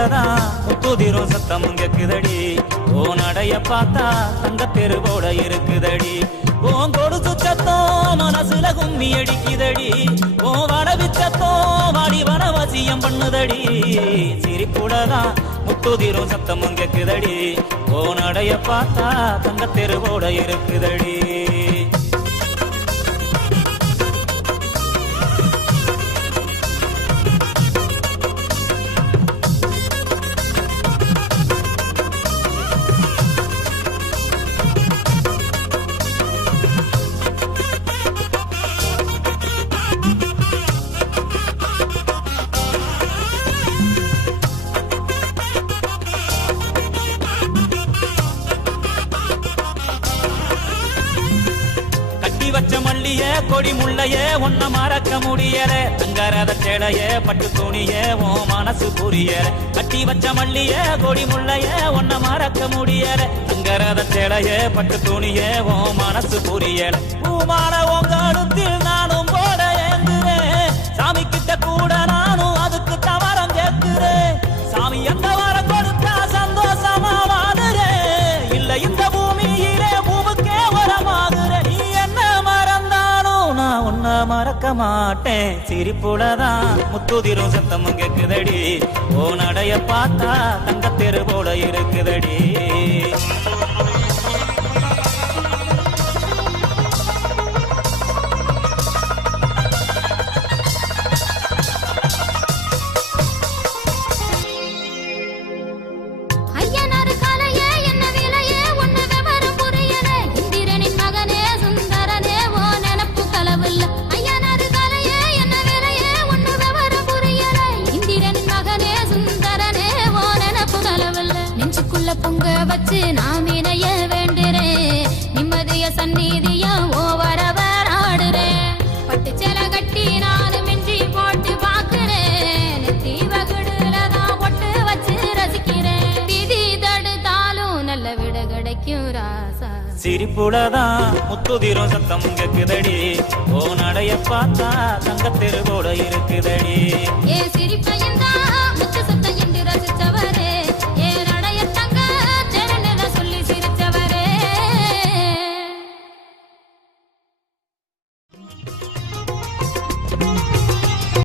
சிரிப்புலதான் முத்துதிரும் சத்தம் கேக்குதடி ஓ நடைய பார்த்தா தங்க தெருவோட இருக்குதடி ஓன் கொடுத்து சத்தம் மனசுல கும்மி அடிக்குதடி ஓ வடவிச்சத்தம் வாடி வனவசியம் பண்ணுதடி சிரிப்புலதான் முத்துதிரும் சத்தம் கேக்குதடி ஓ நடைய பார்த்தா தங்க தெருவோட இருக்குதடி வச்ச மல்லிய கொடி முள்ளைய ஒன்ன மறக்க முடியல தங்கரத சேலைய பட்டு துணிய ஓ மனசு புரியல கட்டி வச்ச மல்லிய கொடி முள்ளைய ஒன்ன மறக்க முடியல தங்கரத சேலைய பட்டு துணிய ஓ மனசு புரியல பூமான உங்களுத்தில் நானும் போட ஏங்குறேன் சாமி கிட்ட கூட நானும் அதுக்கு தவறம் கேட்கிறேன் சாமி எந்த வாரம் கொடுத்தா சந்தோஷமா வாடுறேன் இல்ல இந்த பூமியிலே பூவுக்கே வரமாகுறேன் நீ என்ன நான் உன்ன மறக்க மாட்டேன் சிரிப்புலதான் முத்துதிரும் சத்தம் கேக்குதடி ஓ நடைய பார்த்தா தங்க தெருவோட இருக்குதடி பொங்க வச்சு நாம் இணைய வேண்டுறேன் நிம்மதிய சந்நிதிய ஓவரவர் ஆடுறேன் பட்டு சேல கட்டி நானும் மிஞ்சி போட்டு பாக்குறேன் தீவகுடுலதான் பொட்டு வச்சு ரசிக்கிறேன் விதி தடுத்தாலும் நல்ல விட கிடைக்கும் ராசா சிரிப்புலதான் முத்துதிரும் சத்தம் கேக்குதடி ஓ நடைய பார்த்தா தங்க தெருவோட இருக்குதடி ஏ சிரிப்பையன்